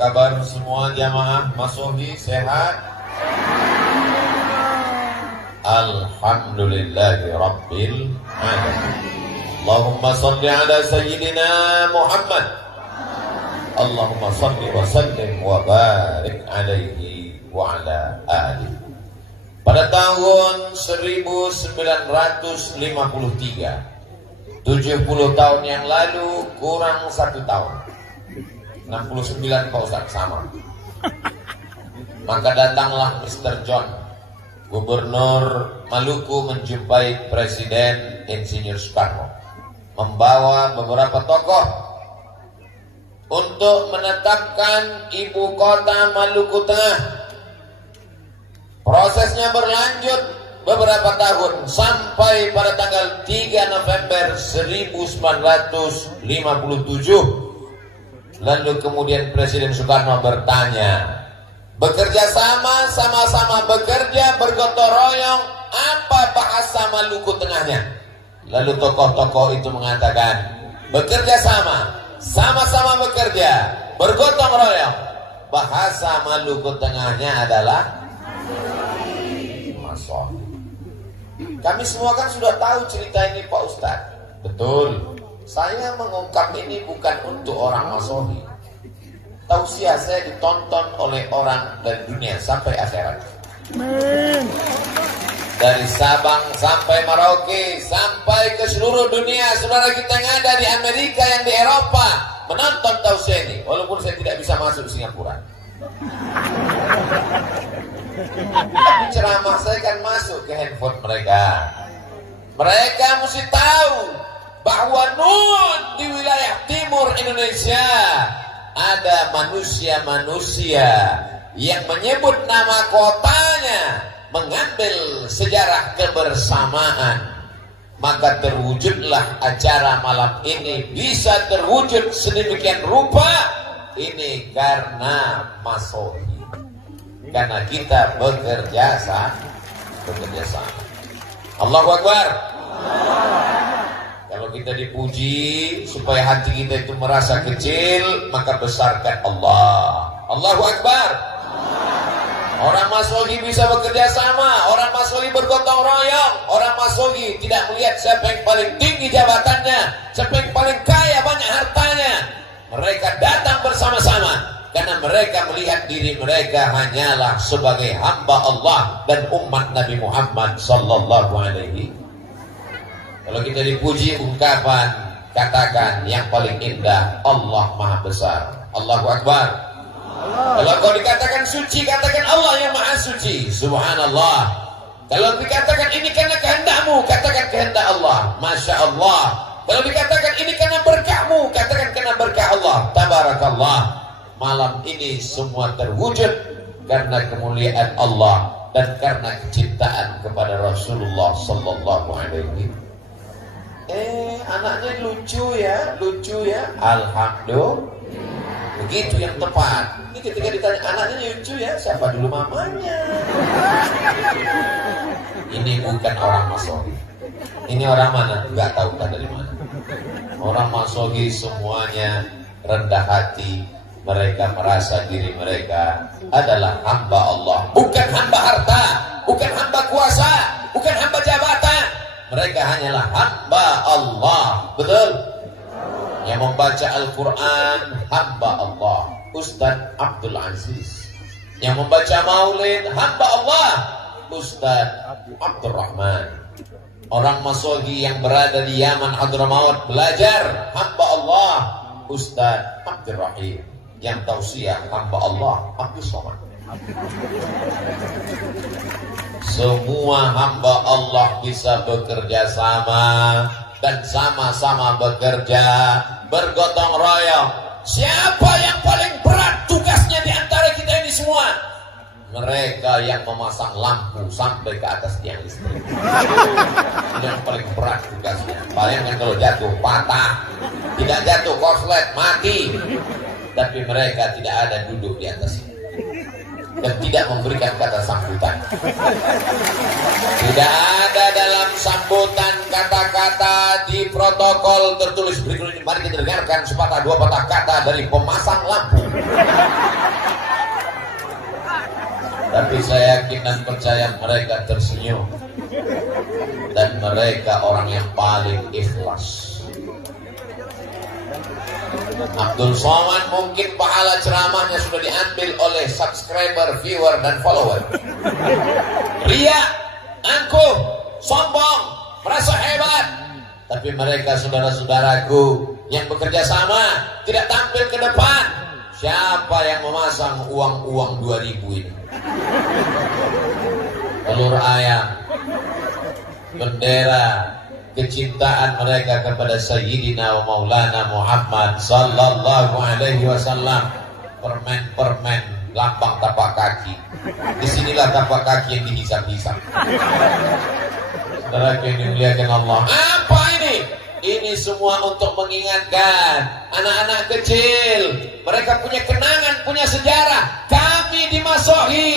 kabar semua jamaah Masohi sehat? Alhamdulillahi Rabbil Alamin. Allahumma salli ala Sayyidina Muhammad. Allahumma salli wa sallim wa barik alaihi wa ala alihi. Pada tahun 1953, 70 tahun yang lalu kurang 1 tahun, 69 Pak Ustaz sama. Maka datanglah Mr. John, Gubernur Maluku, menjumpai Presiden Insinyur Soekarno, membawa beberapa tokoh untuk menetapkan ibu kota Maluku Tengah. Prosesnya berlanjut beberapa tahun sampai pada tanggal 3 November 1957. Lalu kemudian Presiden Soekarno bertanya, bekerja sama-sama bekerja, bergotong royong, apa bahasa Maluku Tengahnya? Lalu tokoh-tokoh itu mengatakan, bekerja sama-sama bekerja, bergotong royong, bahasa Maluku Tengahnya adalah Masohi. Kami semua kan sudah tahu cerita ini Pak Ustadz. Betul. Saya mengungkap ini bukan untuk orang Masohi. Tausiah saya ditonton oleh orang dari dunia sampai akhirat. Dari Sabang sampai Merauke, sampai ke seluruh dunia. Saudara kita yang ada di Amerika, yang di Eropa menonton tausiah ini. Walaupun saya tidak bisa masuk Singapura, tapi ceramah saya kan masuk ke handphone mereka. Mereka mesti tahu bahwa di wilayah timur Indonesia ada manusia-manusia yang menyebut nama kotanya, mengambil sejarah kebersamaan. Maka terwujudlah acara malam ini, bisa terwujud sedemikian rupa. Ini karena Masohi, karena kita bekerja sama. Allahu Akbar. Kalau kita dipuji supaya hati kita itu merasa kecil, maka besarkan Allah. Allahu Akbar. Orang Masohi bisa bekerja sama, orang Masohi bergotong royong, orang Masohi tidak melihat siapa yang paling tinggi jabatannya, siapa yang paling kaya banyak hartanya. Mereka datang bersama-sama karena mereka melihat diri mereka hanyalah sebagai hamba Allah dan umat Nabi Muhammad sallallahu alaihi. Kalau kita dipuji, ungkapan, katakan yang paling indah, Allah Maha Besar. Allahu Akbar. Kalau kau dikatakan suci, katakan Allah yang Maha Suci. Subhanallah. Kalau dikatakan ini karena kehendakmu, katakan kehendak Allah. Masya Allah. Kalau dikatakan ini karena berkahmu, katakan karena berkah Allah. Tabarakallah. Malam ini semua terwujud karena kemuliaan Allah dan karena kecintaan kepada Rasulullah sallallahu alaihi. Anaknya lucu ya. Alhamdulillah. Begitu yang tepat. Ini ketika ditanya anaknya lucu ya, siapa dulu mamanya? Ini bukan orang Masohi. Ini orang mana? Enggak tahu kan dari mana. Orang Masohi semuanya rendah hati. Mereka merasa diri mereka adalah hamba Allah, bukan hamba harta, bukan hamba kuasa, bukan hamba jabatan. Mereka hanyalah hamba Allah. Betul? Yang membaca Al-Quran hamba Allah, Ustadz Abdul Aziz. Yang membaca Maulid hamba Allah, Ustadz Abdul Rahman. Orang Masohi yang berada di Yaman Hadramaut belajar hamba Allah, Ustadz Abdul Rahim. Yang tausiah hamba Allah, Abdul Somad. Semua hamba Allah bisa bekerja sama dan sama-sama bekerja, bergotong royong. Siapa yang paling berat tugasnya di antara kita ini semua? Mereka yang memasang lampu sampai ke atas tiang listrik. Yang paling berat tugasnya. Bayangkan kalau jatuh patah, tidak jatuh korslet mati. Tapi mereka tidak ada duduk di atasnya dan tidak memberikan kata sambutan. Tidak ada dalam sambutan kata-kata di protokol tertulis berikut ini. Mari kita dengarkan sepatah dua patah kata dari pemasang lampu. Tapi saya yakin dan percaya mereka tersenyum. Dan mereka orang yang paling ikhlas. Abdul Somad mungkin pahala ceramahnya sudah diambil oleh subscriber, viewer, dan follower. Ria, angkuh, sombong, merasa hebat. Tapi mereka saudara-saudaraku yang bekerja sama tidak tampil ke depan. Siapa yang memasang uang-uang 2000 ini? Telur ayam, bendera kecintaan mereka kepada Sayyidina wa Maulana Muhammad sallallahu alaihi wasallam. Permen-permen lambang tapak kaki. Disinilah tapak kaki yang dihisap-hisap. Saudara yang dimuliakan Allah, apa ini? Ini semua untuk mengingatkan anak-anak kecil. Mereka punya kenangan, punya sejarah. Kami dimasohi,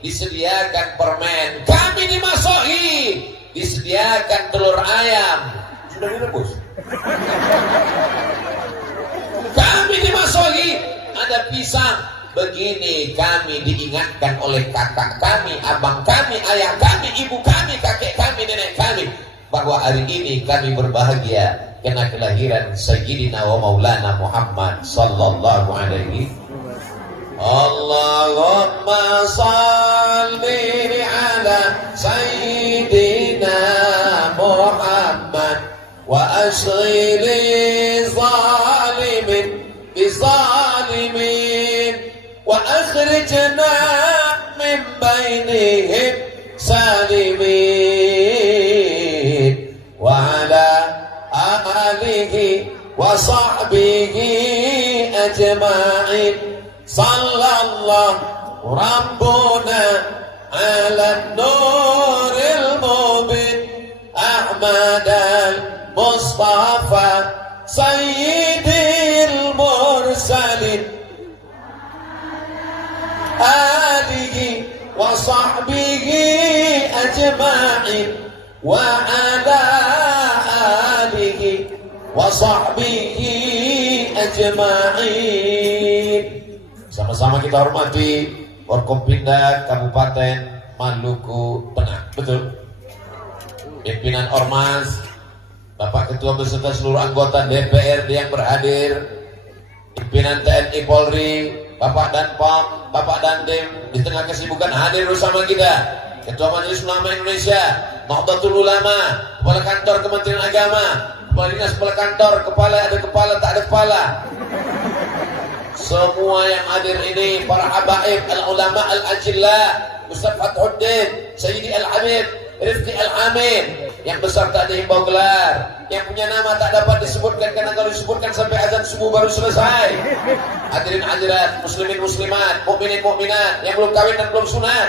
disediakan permen. Kami dimasohi, disediakan telur ayam. Sudah direbus. Kami dimasohi, ada pisang. Begini kami diingatkan oleh kakak kami, abang kami, ayah kami, ibu kami, kakek kami, nenek kami, bahwa hari ini kami berbahagia karena kelahiran Sayyidina wa Maulana Muhammad sallallahu alaihi. Allahumma salli ala Sayyidina Muhammad wa ashghili zalimin bizalimin wa akhrijna min bainihim salimin wa ala alihi wa sahbihi ajma'in. Sallallahu rabbuna ala nuril mubin Ahmad al-Mustafa Sayyidil mursalin alihi wa sahbihi ajma'in wa ala alihi wa sahbihi ajma'in. Sama-sama kita hormati Forkopimda Kabupaten Maluku Tengah. Betul. Pimpinan Ormas, Bapak Ketua beserta seluruh anggota DPRD yang berhadir, pimpinan TNI Polri, Bapak Danpom, Bapak Dandim, di tengah kesibukan hadir bersama kita. Ketua Majelis Ulama Indonesia, Nahdlatul Ulama, Kepala Kantor Kementerian Agama, Kepala Dinas, Kepala Kantor, ada kepala, tak ada kepala. Semua yang hadir ini, para habaib, al-ulama al-ajilla, Ustaz Fathuddin, Sayyidi al-Habib, Rifki al-Amin, yang besar tak dihimbau gelar, yang punya nama tak dapat disebutkan karena kalau disebutkan sampai azan subuh baru selesai. Hadirin hadirat, muslimin muslimat, mukminin mukminat, yang belum kawin dan belum sunat,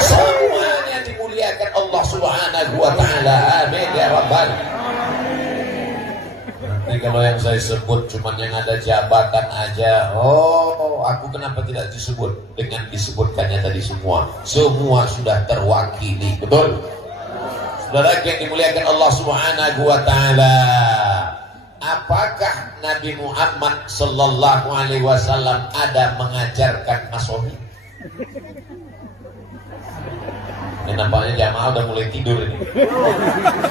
semuanya dimuliakan Allah Subhanahu wa taala. Amin ya rabbal. Nanti kalau yang saya sebut cuma yang ada jabatan aja, oh aku kenapa tidak disebut? Dengan disebutkannya tadi semua sudah terwakili, betul? Saudara yang dimuliakan Allah Subhanahu wa taala, apakah Nabi Muhammad sallallahu alaihi wasallam ada mengajarkan masohi? Ini nampaknya jamaah udah mulai tidur ini.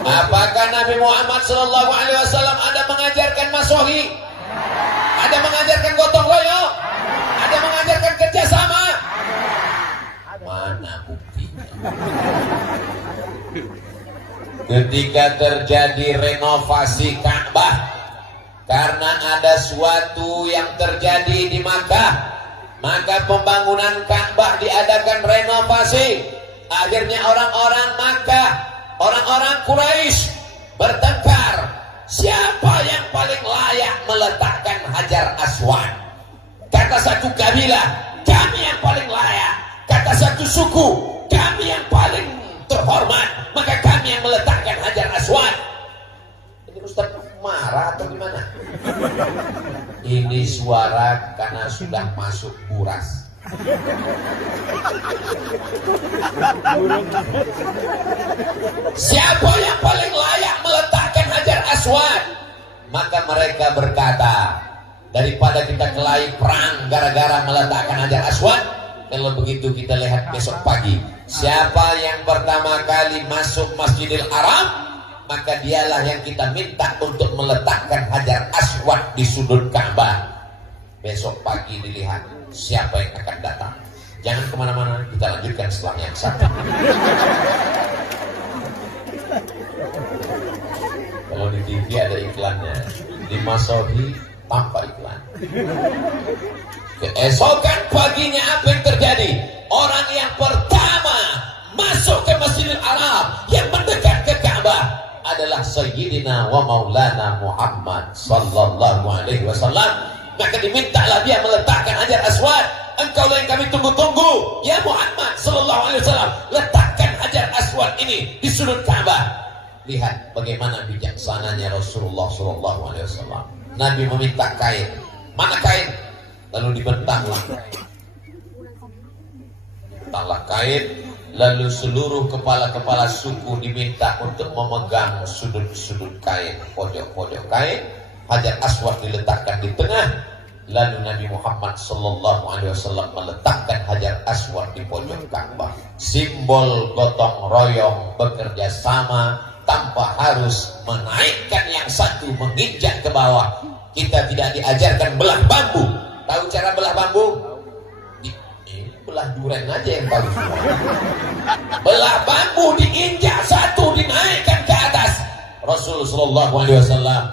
Apakah Nabi Muhammad sallallahu alaihi wasallam ada mengajarkan masohi? Ada mengajarkan gotong royong? Ada mengajarkan kerjasama? Mana buktinya? Ketika terjadi renovasi Ka'bah, karena ada suatu yang terjadi di Makkah, maka pembangunan Ka'bah diadakan renovasi. Akhirnya orang-orang Makkah, orang-orang Quraisy bertengkar, siapa yang paling layak meletakkan Hajar Aswad. Kata satu kabilah, kami yang paling layak. Kata satu suku, kami yang paling terhormat, maka kami yang meletakkan Hajar Aswad. Ini Ustaz marah atau gimana? Ini suara karena sudah masuk buras. Siapa yang paling layak meletakkan Hajar Aswad? Maka mereka berkata, daripada kita kelahi perang gara-gara meletakkan Hajar Aswad, Kalau begitu kita lihat besok pagi. Siapa yang pertama kali masuk Masjidil Haram, maka dialah yang kita minta untuk meletakkan Hajar Aswad di sudut Ka'bah. Besok pagi dilihat siapa yang akan datang. Jangan kemana-mana, kita lanjutkan setelah yang satu. Kalau di TV ada iklannya, di Masohi tanpa iklan. Keesokan paginya apa yang terjadi? Orang yang pertama masuk ke Masjidil Haram, yang mendekat ke Ka'bah adalah Sayyidina wa Maulana Muhammad sallallahu alaihi wasallam. Maka dimintalah dia meletakkan Hajar Aswad. Engkau yang kami tunggu-tunggu, ya Muhammad sallallahu alaihi wasallam, letakkan Hajar Aswad ini di sudut Ka'bah. Lihat bagaimana bijaksananya Rasulullah sallallahu alaihi wasallam. Nabi meminta kain. Mana kain? Lalu dibentanglah. Bentanglah kain. Lalu seluruh kepala-kepala suku diminta untuk memegang sudut-sudut kain, pojok-pojok kain. Hajar Aswad diletakkan di tengah. Lalu Nabi Muhammad sallallahu alaihi wasallam meletakkan Hajar Aswad di pojok Ka'bah. Simbol gotong royong, bekerja sama tanpa harus menaikkan yang satu menginjak ke bawah. Kita tidak diajarkan belah bambu. Tahu cara belah bambu? Belah duren aja yang tahu. Belah bambu diinjak satu, dinaikkan ke atas. Rasul sallallahu alaihi wasallam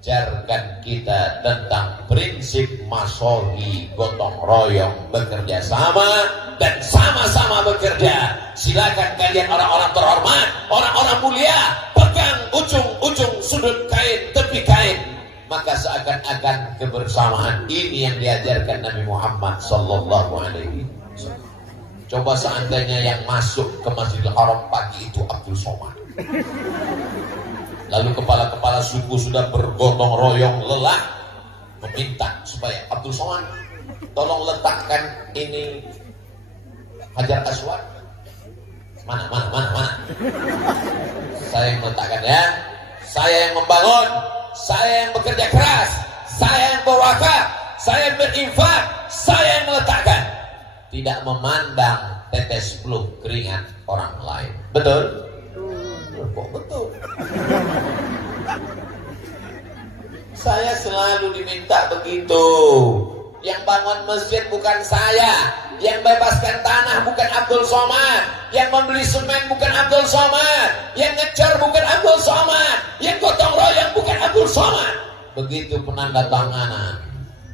ajarkan kita tentang prinsip masohi, gotong royong, bekerja sama dan sama-sama bekerja. Silakan kalian orang-orang terhormat, orang-orang mulia, pegang ujung-ujung sudut kain, tepi kain. Maka seakan-akan kebersamaan ini yang diajarkan Nabi Muhammad sallallahu alaihi wasallam. Coba seandainya yang masuk ke Masjidil Haram pagi itu Abdul Somad. Lalu kepala-kepala suku sudah bergotong royong lelah meminta supaya Abdul Somad tolong letakkan ini Hajar Aswad. Mana? Saya yang meletakkan ya. Saya yang membangun. Saya yang bekerja keras, saya yang berwakaf, saya yang berinfak, saya yang meletakkan. Tidak memandang tetes peluh keringat orang lain. Betul? Kok betul? Saya selalu diminta begitu. Yang bangun masjid bukan saya, yang bebaskan tanah bukan Abdul Somad, yang membeli semen bukan Abdul Somad, yang ngejar bukan Abdul Somad, yang gotong royong bukan Abdul Somad. Begitu penandatanganan.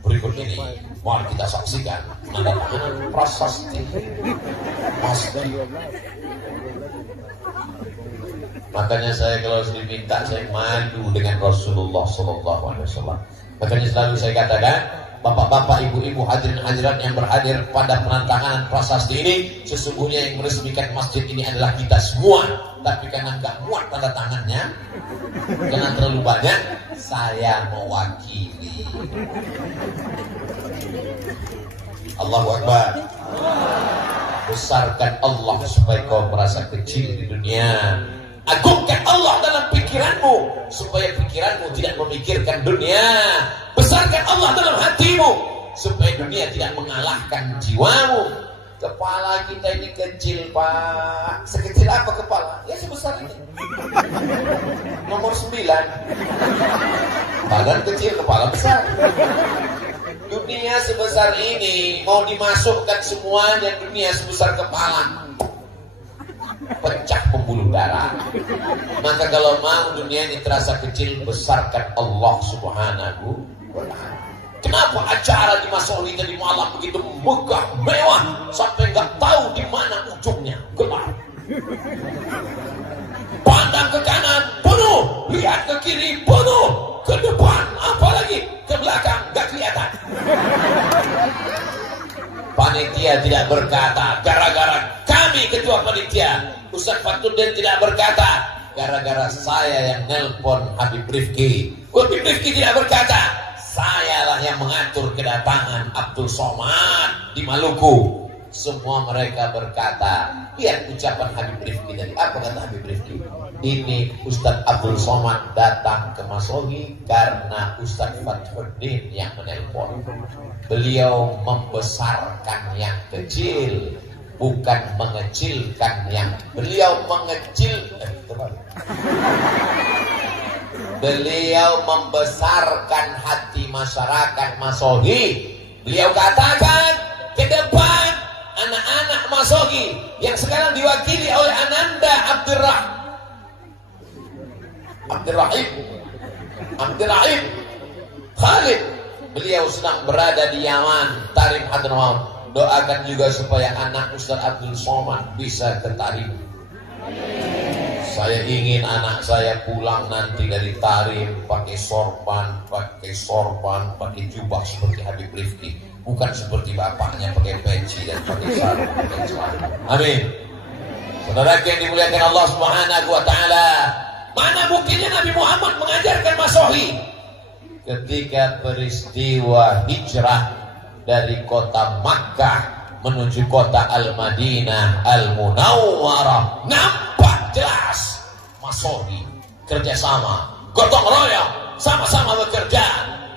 Berikut ini mari kita saksikan penandatanganan prasasti. Makanya saya kalau diminta saya malu dengan Rasulullah sallallahu alaihi wasallam. Makanya selalu saya katakan, bapak-bapak, ibu-ibu, hadirin hadirat yang berhadir pada penandatanganan prasasti ini, sesungguhnya yang meresmikan masjid ini adalah kita semua. Tapi karena nggak muat tanda tangannya, karena terlalu banyak, saya mewakili. Allahu Akbar. Besarkan Allah supaya kau merasa kecil di dunia. Agungkan Allah dalam pikiranmu supaya pikiranmu tidak memikirkan dunia. Besarkan Allah dalam hatimu supaya dunia tidak mengalahkan jiwamu. Kepala kita ini kecil, Pak. Sekecil apa kepala? Ya sebesar ini. Nomor 9. Badan kecil, kepala besar. Dunia sebesar ini mau dimasukkan semuanya, dunia sebesar kepala, pecah pembuluh darah. Maka kalau mau dunia ini terasa kecil, besarkan Allah subhanahu wa ta'ala. Kenapa acara di Masohi tadi malam begitu megah, mewah, sampai nggak tahu di mana ujungnya, gelap. Pandang ke kanan penuh, lihat ke kiri penuh, ke depan apalagi, ke belakang nggak kelihatan. Panitia tidak berkata, gara-gara kami ketua panitia. Ustaz Fatudin tidak berkata, gara-gara saya yang nelpon Habib Rifki. Habib Rifki tidak berkata, sayalah yang mengatur kedatangan Abdul Somad di Maluku. Semua mereka berkata, lihat ucapan Habib Rifki tadi. Apa kata Habib Rifki? Ini Ustadz Abdul Somad datang ke Masohi karena Ustadz Fathuddin yang menelpon. Beliau membesarkan yang kecil, bukan mengecilkan yang. Beliau beliau membesarkan hati masyarakat Masohi. Beliau katakan ke depan anak-anak Masohi yang sekarang diwakili oleh Ananda Abdurrahim Khalid, beliau sedang berada di Yaman, Tarim Hadramaut. Doakan juga supaya anak Ustaz Abdul Somad bisa ke Tarim. Saya ingin anak saya pulang nanti dari Tarim pakai sorban, pakai jubah seperti Habib Rifki, bukan seperti bapaknya pakai peci dan pakai sarung, pakai celana. Amin. Saudara yang dimuliakan Allah Subhanahu wa taala, mana buktinya Nabi Muhammad mengajarkan Masohi? Ketika peristiwa hijrah dari kota Makkah menuju kota Al-Madinah Al-Munawwarah, nampak jelas Masohi kerjasama, gotong royong, sama-sama bekerja.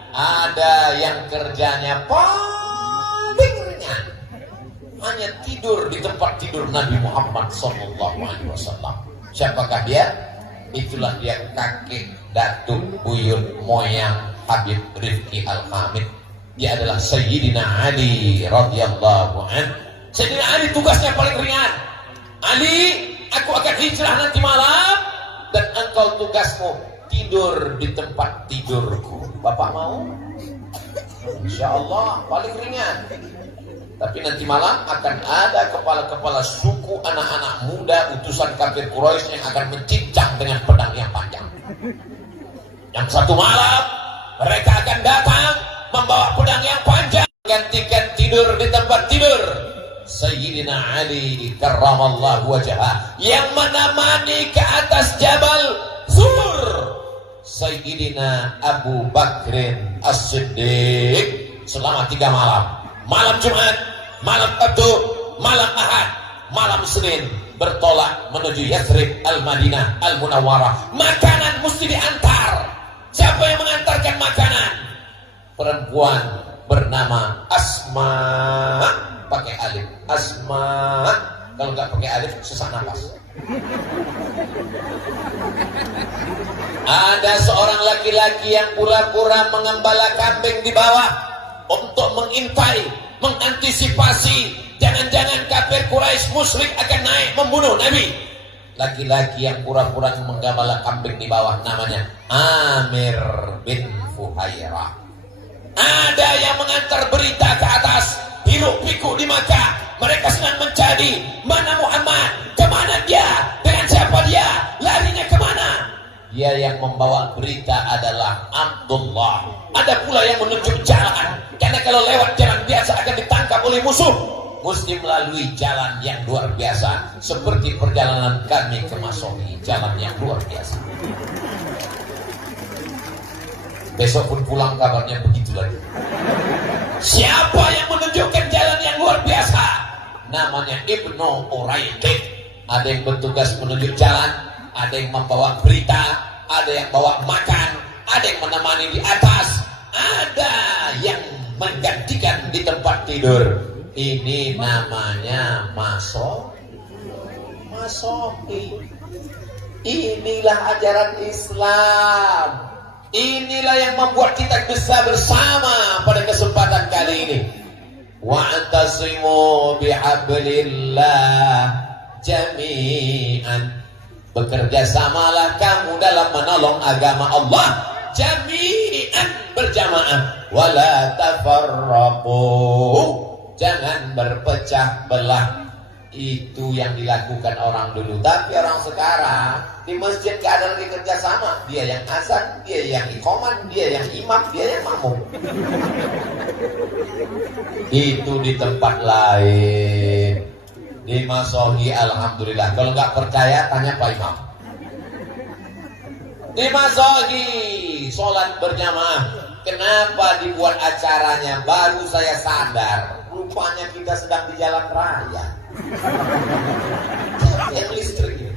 Ada yang kerjanya paling ringan, hanya tidur di tempat tidur Nabi Muhammad SAW. Siapakah dia? Itulah dia kakek datuk buyut moyang Habib Rifki Al-Hamid. Dia adalah Sayyidina Ali radhiyallahu an. Sayyidina Ali tugasnya paling ringan. Ali, aku akan hijrah nanti malam dan engkau tugasmu tidur di tempat tidurku. Bapak mau? Insya Allah paling ringan. Tapi nanti malam akan ada kepala-kepala suku anak-anak muda utusan kafir Quraisy yang akan mencincang dengan pedang yang panjang. Yang satu malam mereka akan datang membawa pedang yang panjang, gantikan tidur di tempat tidur Sayyidina Ali karramallahu wajhah, yang menemani ke atas Jabal Zur Sayyidina Abu Bakrin As-Siddiq selama 3 malam. Malam Jumat, malam Sabtu, malam Ahad, malam Senin bertolak menuju Yathrib Al-Madinah Al-Munawwarah. Makanan mesti diantar. Siapa yang mengantarkan makanan? Perempuan bernama Asma, pakai alif. Asma, kalau nggak pakai alif sesak napas. Ada seorang laki-laki yang pura-pura mengembala kambing di bawah untuk mengintai, mengantisipasi jangan-jangan kafir Quraisy musyrik akan naik membunuh Nabi. Laki-laki yang pura-pura menggembala kambing di bawah namanya Amir bin Fuhairah. Ada yang mengantar berita ke atas, hiruk pikuk di Makkah. Mereka sedang mencari mana Muhammad, kemana dia, dengan siapa dia, larinya kemana. Dia yang membawa berita adalah Abdullah. Ada pula yang menunjuk jalan, karena kalau lewat jalan biasa akan ditangkap oleh musuh. Mesti melalui jalan yang luar biasa, seperti perjalanan kami ke Masohi, jalan yang luar biasa. Besok pun pulang kabarnya begitu lagi. Siapa yang menunjukkan jalan yang luar biasa? Namanya Ibnu Uraiqid. Ada yang bertugas menunjuk jalan, ada yang membawa berita, ada yang bawa makan, ada yang menemani di atas, ada yang menggantikan di tempat tidur. Ini namanya Masohi. Inilah ajaran Islam. Inilah yang membuat kita bisa bersama pada kesempatan kali ini. Wa'tasimu bihablillah jami'an. Bekerja samalah kamu dalam menolong agama Allah jami'an, berjamaah. Wala tafarraqu, jangan berpecah belah. Itu yang dilakukan orang dulu. Tapi orang sekarang di masjid gak ada lagi kerjasama. Dia yang azan, dia yang iqamat, dia yang imam, dia yang makmum. Itu di tempat lain. Di Masohi alhamdulillah. Kalau nggak percaya tanya Pak Imam. Di Masohi sholat berjamaah. Kenapa dibuat acaranya? Baru saya sadar, rupanya kita sedang di jalan raya. Yang listrik.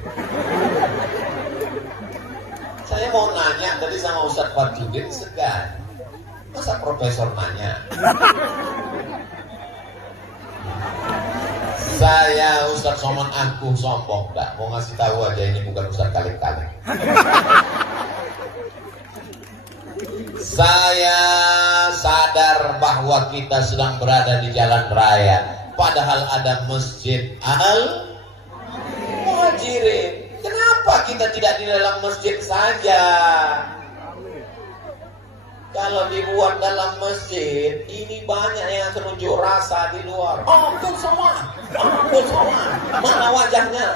Saya mau nanya tadi sama Ustaz Farjudin segan. Masa profesor nanya? Saya Ustaz Somad Angkuh sombong enggak? Mau ngasih tahu aja ini bukan Ustaz kaleng-kaleng. Saya sadar bahwa kita sedang berada di jalan raya, padahal ada Masjid Al-Muhajirin. Kenapa kita tidak di dalam masjid saja? Kalau dibuat dalam masjid, ini banyak yang akan unjuk rasa di luar. Ampun semua, mana wajahnya?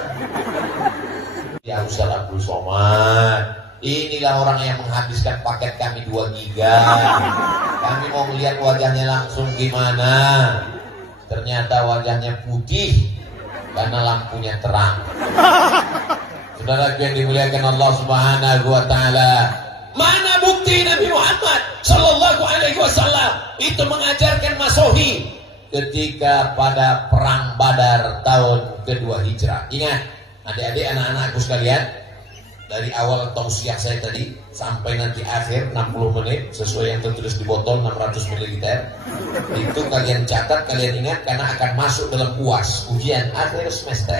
Ya Ustaz Abdul Somad, inilah orang yang menghabiskan paket kami 2 giga. Kami mau melihat wajahnya langsung gimana. Ternyata wajahnya putih karena lampunya terang. Saudara yang dimuliakan Allah Subhanahu wa taala, mana bukti Nabi Muhammad sallallahu alaihi wasallam itu mengajarkan masohi ketika pada perang Badar tahun kedua Hijrah? Ingat, adik-adik, anak-anakku sekalian, dari awal tausiah saya tadi sampai nanti akhir 60 menit sesuai yang tertulis di botol 600 ml. Itu kalian catat, kalian ingat, karena akan masuk dalam UAS, ujian akhir semester.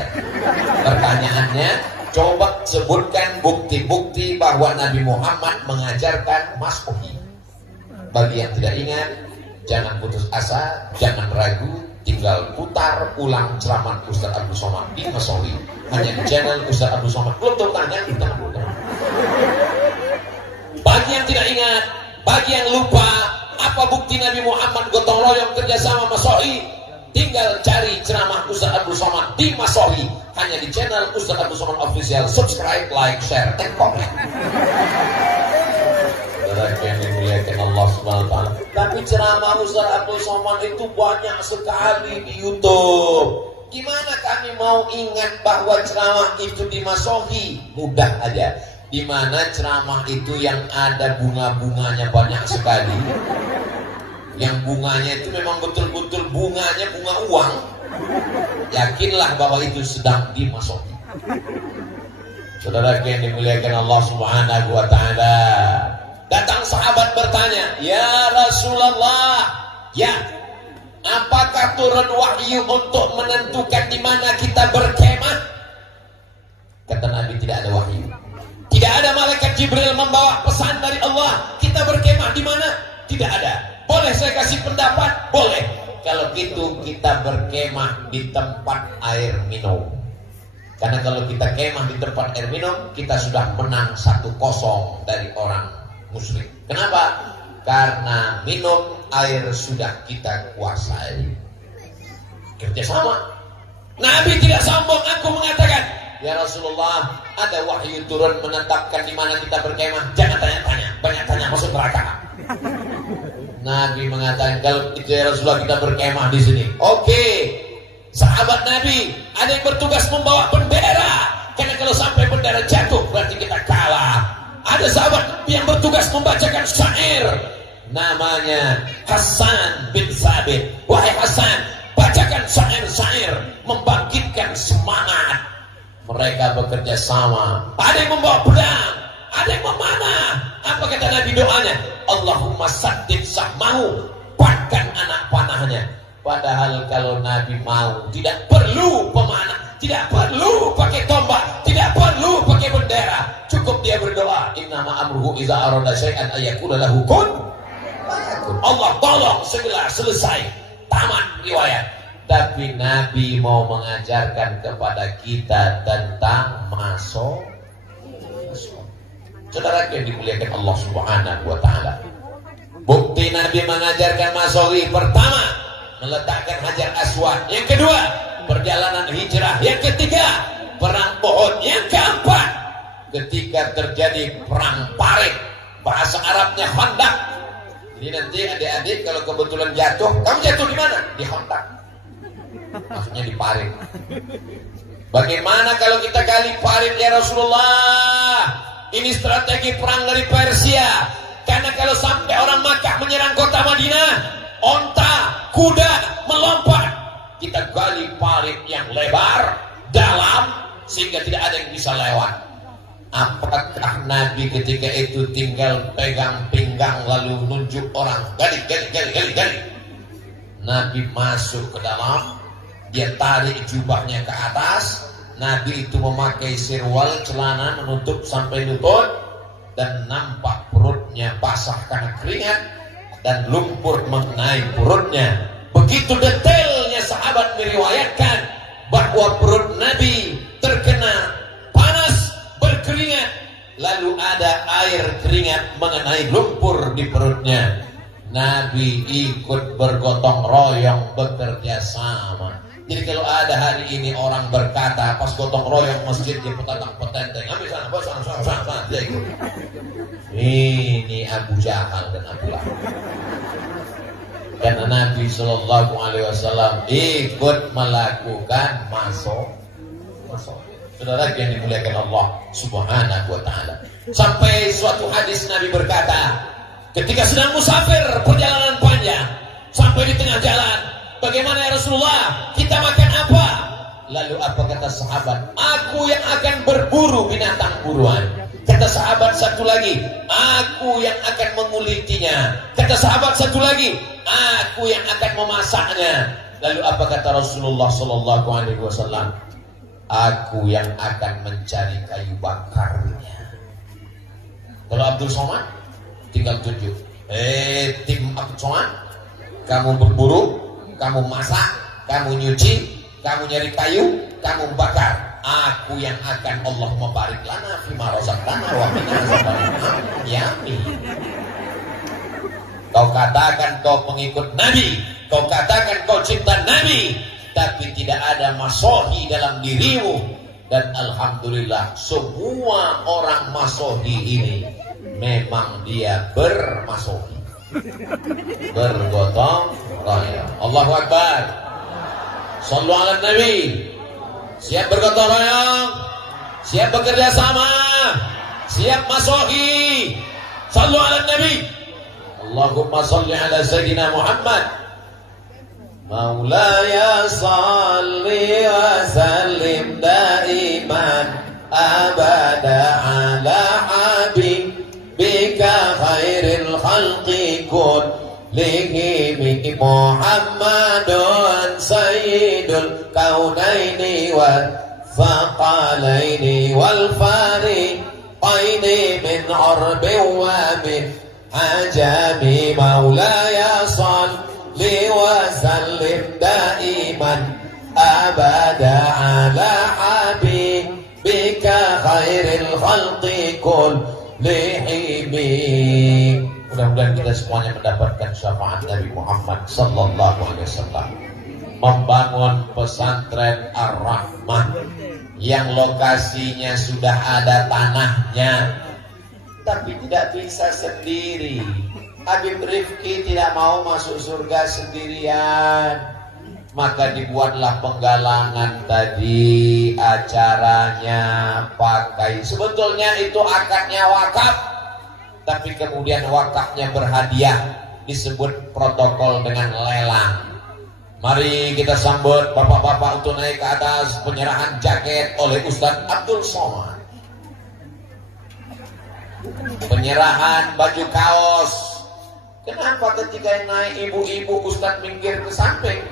Pertanyaannya, coba sebutkan bukti-bukti bahwa Nabi Muhammad mengajarkan masohi. Bagi yang tidak ingat, jangan putus asa, jangan ragu, tinggal putar ulang ceramah Ustaz Abdul Somad di Masohi, hanya di channel Ustaz Abdul Somad. Belum tahu tanya, kita bukan. Bagi yang tidak ingat, bagi yang lupa apa bukti Nabi Muhammad gotong royong kerjasama Masohi, tinggal cari ceramah Ustaz Abdul Somad di Masohi, hanya di channel Ustaz Abdul Somad Official. Subscribe, like, share, dan komen. Yang dimuliakan Allah Subhanahu wa taala. Tapi ceramah Ustaz Abdul Somad itu banyak sekali di YouTube. Gimana kami mau ingat bahwa ceramah itu di Masohi? Mudah aja. Di mana ceramah itu yang ada bunga-bunganya banyak sekali. Yang bunganya itu memang betul-betul bunganya bunga uang. Yakinlah bahwa itu sedang di Masohi. Saudara yang dimuliakan Allah Subhanahu wa taala. Datang sahabat bertanya, "Ya Rasulullah, ya, apakah turun wahyu untuk menentukan di mana kita berkemah?" Kata Nabi, tidak ada wahyu. Tidak ada malaikat Jibril membawa pesan dari Allah, kita berkemah di mana? Tidak ada. Boleh saya kasih pendapat? Boleh. Kalau gitu kita berkemah di tempat air minum. Karena kalau kita kemah di tempat air minum, kita sudah menang 1-0 dari orang musyrik. Kenapa? Karena minum air sudah kita kuasai. Kerjasama. Nabi tidak sombong. Aku mengatakan, "Ya Rasulullah, ada wahyu turun menetapkan di mana kita berkemah. Jangan tanya-tanya, banyak tanya masuk neraka." Nabi mengatakan, "Kalau itu ya Rasulullah, kita berkemah di sini." Oke. Sahabat Nabi, ada yang bertugas membawa bendera. Karena kalau sampai bendera jatuh, berarti kita kalah. Ada sahabat yang bertugas membacakan syair, namanya Hasan bin Sabit. "Wahai Hasan, bacakan syair-syair membangkitkan semangat." Mereka bekerja sama. Ada yang membawa pedang, ada yang memanah. Apa kata Nabi doanya? "Allahumma saddid sahmahu," kuatkan anak panahnya. Padahal kalau Nabi mau, tidak perlu pemanah, tidak perlu pakai tombak, tidak perlu pakai bendera. Cukup dia berdoa, "Innama amruhu iza arada syai'an ayyakula lahu kun fayakun." Allah tolong segera selesai, tamat riwayat. Tapi Nabi mau mengajarkan kepada kita tentang masohi. Saudara yang dimuliakan Allah Subhanahu wa taala. Bukti Nabi mengajarkan masohi: pertama, meletakkan Hajar Aswad. Yang kedua, perjalanan hijrah. Yang ketiga, perang Uhud. Yang keempat, ketika terjadi perang Parik, bahasa Arabnya Khandaq. Ini nanti adik-adik kalau kebetulan jatuh, kamu jatuh di mana? Di Khandaq. Maksudnya di Parik. Bagaimana kalau kita gali Parik ya Rasulullah? Ini strategi perang dari Persia. Karena kalau sampai orang Makkah menyerang kota Madinah, onta, kuda melompat. Kita gali parit yang lebar, dalam, sehingga tidak ada yang bisa lewat. Apakah Nabi ketika itu tinggal pegang pinggang lalu nunjuk orang gali. Nabi masuk ke dalam, dia tarik jubahnya ke atas. Nabi itu memakai sirwal, celana menutup sampai lutut, dan nampak perutnya basah karena keringat dan lumpur mengenai perutnya. Begitu detailnya sahabat meriwayatkan bahwa perut Nabi terkena panas, berkeringat, lalu ada air keringat mengenai lumpur di perutnya. Nabi ikut bergotong royong bekerja sama. Jadi kalau ada hari ini orang berkata pas gotong royong masjid dia petantang-petenteng, ambil sana, dia ikut. Ini Abu Jahal dan Abu Lahab. Karena Nabi Shallallahu Alaihi Wasallam ikut melakukan masuk. Saudara yang dimuliakan Allah Subhanahu Wa Taala. Sampai suatu hadis Nabi berkata, ketika sedang musafir perjalanan panjang, sampai di tengah jalan, bagaimana ya Rasulullah? Kita makan apa? Lalu apa kata sahabat? Aku yang akan berburu binatang buruan. Kata sahabat satu lagi, aku yang akan mengulitinya. Kata sahabat satu lagi, aku yang akan memasaknya. Lalu apa kata Rasulullah Sallallahu Alaihi Wasallam? Aku yang akan mencari kayu bakarnya. Kalau Abdul Somad tinggal tunjuk, tim Abdul Somad, kamu berburu, kamu masak, kamu nyuci, kamu nyari kayu, kamu bakar. Aku yang akan Allah membarik lana fima razaqtana wa min yami. Kau katakan kau pengikut Nabi, kau katakan kau cinta Nabi, tapi tidak ada masohi dalam dirimu. Dan alhamdulillah semua orang masohi ini memang dia bermasohi, bergotong royong. Allahu Akbar. Sallu ala Nabi. Siap bergotong royong, siap bekerja sama, siap masohi. Sallu ala Nabi. Allahumma salli ala Sayyidina Muhammad. Maulaya salli wa sallim daiman abada ala habibika khairil khalqi kullihim Muhammadun sayyidul kaunaini wal thaqalaini wal fariqaini min arbin wa min ajami. Maulaya salli wa sallim daiman abada ala habibika khairil khalqi kullihim. Mudah-mudahan kita semuanya mendapatkan syafaat Nabi Muhammad Sallallahu Alaihi Wasallam. Membangun pesantren Ar-Rahmah yang lokasinya sudah ada tanahnya, tapi tidak bisa sendiri. Habib Rifki tidak mau masuk surga sendirian, maka dibuatlah penggalangan tadi. Acaranya pakai, sebetulnya itu akadnya wakaf, tapi kemudian wakafnya berhadiah, disebut protokol dengan lelang. Mari kita sambut bapak-bapak untuk naik ke atas. Penyerahan jaket oleh Ustadz Abdul Somad, penyerahan baju kaos. Kenapa ketika naik ibu-ibu Ustadz minggir ke samping?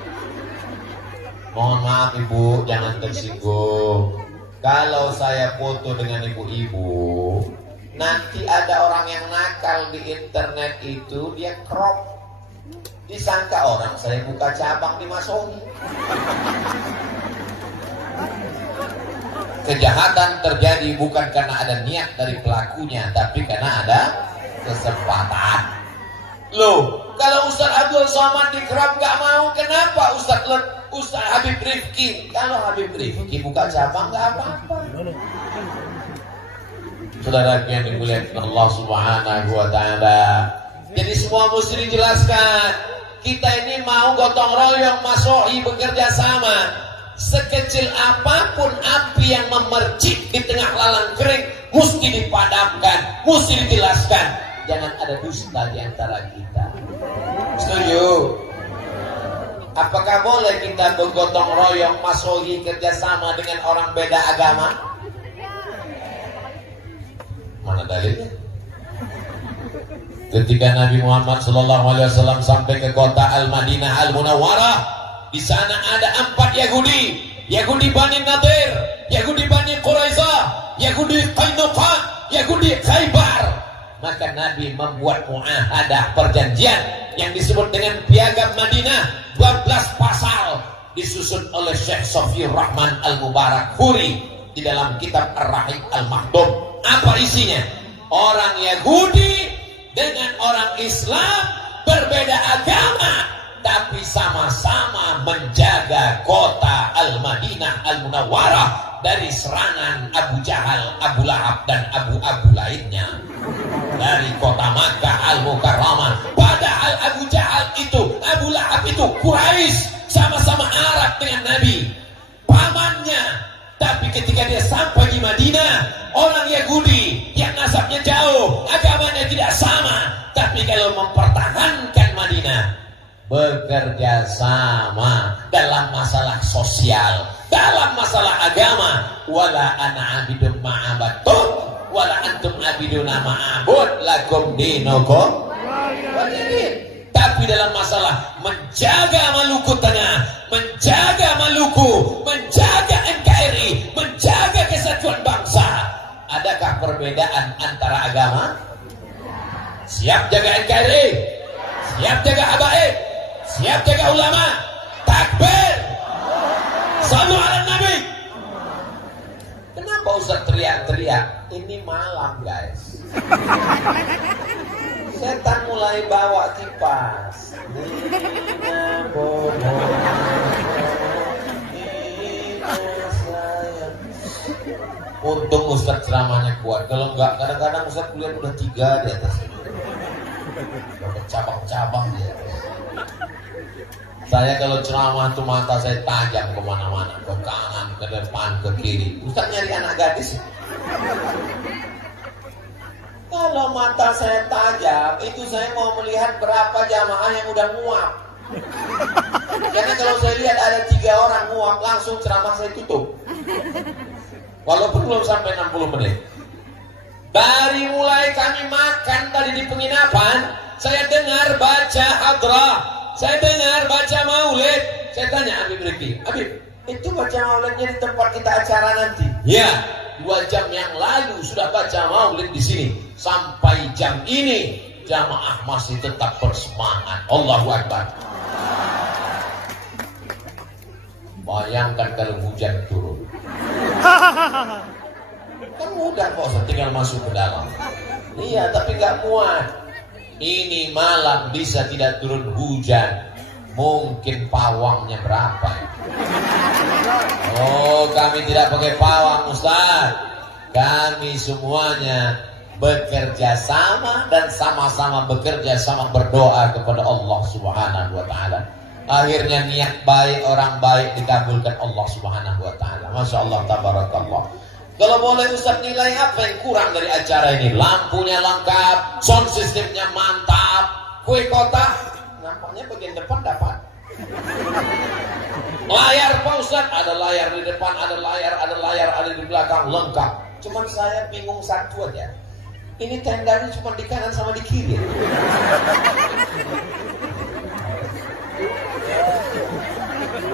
Mohon maaf ibu, jangan tersinggung. Kalau saya foto dengan ibu-ibu, nanti ada orang yang nakal di internet itu, dia crop, disangka orang saya buka cabang di Masohi. Kejahatan terjadi bukan karena ada niat dari pelakunya, tapi karena ada kesempatan. Loh, kalau Ustaz Abdul Somad di crop gak mau, kenapa Ustaz Habib Rifki? Kalau Habib Rifki buka cabang gak apa-apa. Saudara yang dimuliakan Allah Subhanahu Wa Taala. Jadi semua mesti dijelaskan. Kita ini mau gotong royong masohi bekerja sama. Sekecil apapun api yang memercik di tengah lalang kering, mesti dipadamkan, mesti dijelaskan. Jangan ada dusta di antara kita. Setuju? Apakah boleh kita bergotong royong masohi kerjasama dengan orang beda agama? Mana dalilnya? Ketika Nabi Muhammad SAW sampai ke kota Al-Madinah Al-Munawwarah, di sana ada 4 Yahudi, Yahudi Bani Nadir, Yahudi Bani Quraisyah, Yahudi Qainuqa, Yahudi Khaybar. Maka Nabi membuat muahadah, perjanjian yang disebut dengan Piagam Madinah, 12 pasal, disusun oleh Syekh Sofiyur Rahman Al-Mubarakfuri di dalam kitab Ar-Rahim Al-Maktum. Apa isinya? Orang Yahudi dengan orang Islam berbeda agama, tapi sama-sama menjaga kota Al-Madinah Al-Munawwarah dari serangan Abu Jahal, Abu Lahab, dan Abu-Abu lainnya dari kota Makkah Al-Mukarramah. Padahal Abu Jahal itu, Abu Lahab itu Quraisy, sama-sama Arab dengan Nabi, pamannya. Tapi ketika dia sampai di Madinah, orang Yahudi yang nasabnya jauh, agamanya tidak sama, tapi kalau mempertahankan Madinah, bekerja sama dalam masalah sosial, dalam masalah agama. Wala ana abidun ma'abatun wala antum abiduna ma'abud lakum dinukum waliyadin. Tapi dalam masalah menjaga Maluku Tengah, menjaga Maluku, menjaga NKRI, menjaga kesatuan bangsa, adakah perbedaan antara agama? Siap jaga NKRI, siap jaga habaib, siap jaga ulama. Takbir, sallu ala Nabi. Kenapa Ustaz teriak-teriak? Ini malam, guys. Setan mulai bawa kipas. Untung Ustaz ceramahnya kuat. Kalau enggak, kadang-kadang Ustaz kuliah udah 3 di atas. Udah cabang-cabang di atas. Saya kalau ceramah tuh mata saya tajam kemana-mana, ke kanan, ke depan, ke kiri. Ustaz nyari anak gadis. Kalau mata saya tajam, itu saya mau melihat berapa jamaah yang udah nguap. Karena kalau saya lihat ada 3 orang nguap, langsung ceramah saya tutup. Walaupun belum sampai 60 menit. Dari mulai kami makan tadi di penginapan, saya dengar baca hadrah, saya dengar baca maulid. Saya tanya Habib Riki, Habib, itu baca maulidnya di tempat kita acara nanti? Ya, 2 jam yang lalu sudah baca maulid di sini. Sampai jam ini jamaah masih tetap bersemangat. Allahu Akbar. Bayangkan kalau hujan turun. Kan mudah kok, tinggal masuk ke dalam. Iya, tapi gak muat. Ini malam bisa tidak turun hujan. Mungkin pawangnya berapa? Oh, kami tidak pakai pawang, Ustaz. Kami semuanya bekerja sama dan sama-sama bekerja sama berdoa kepada Allah Subhanahu wa taala. Akhirnya niat baik orang baik dikabulkan Allah Subhanahu wa taala. Masya Allah, tabarakallah. Kalau boleh Ustaz nilai apa yang kurang dari acara ini? Lampunya lengkap, sound systemnya mantap, kue kotak nampaknya bagian depan dapat. Layar Pak Ustaz, ada layar di depan, ada layar ada di belakang, lengkap. Cuman saya bingung satu aja. Ini tendanya cuma di kanan sama di kiri.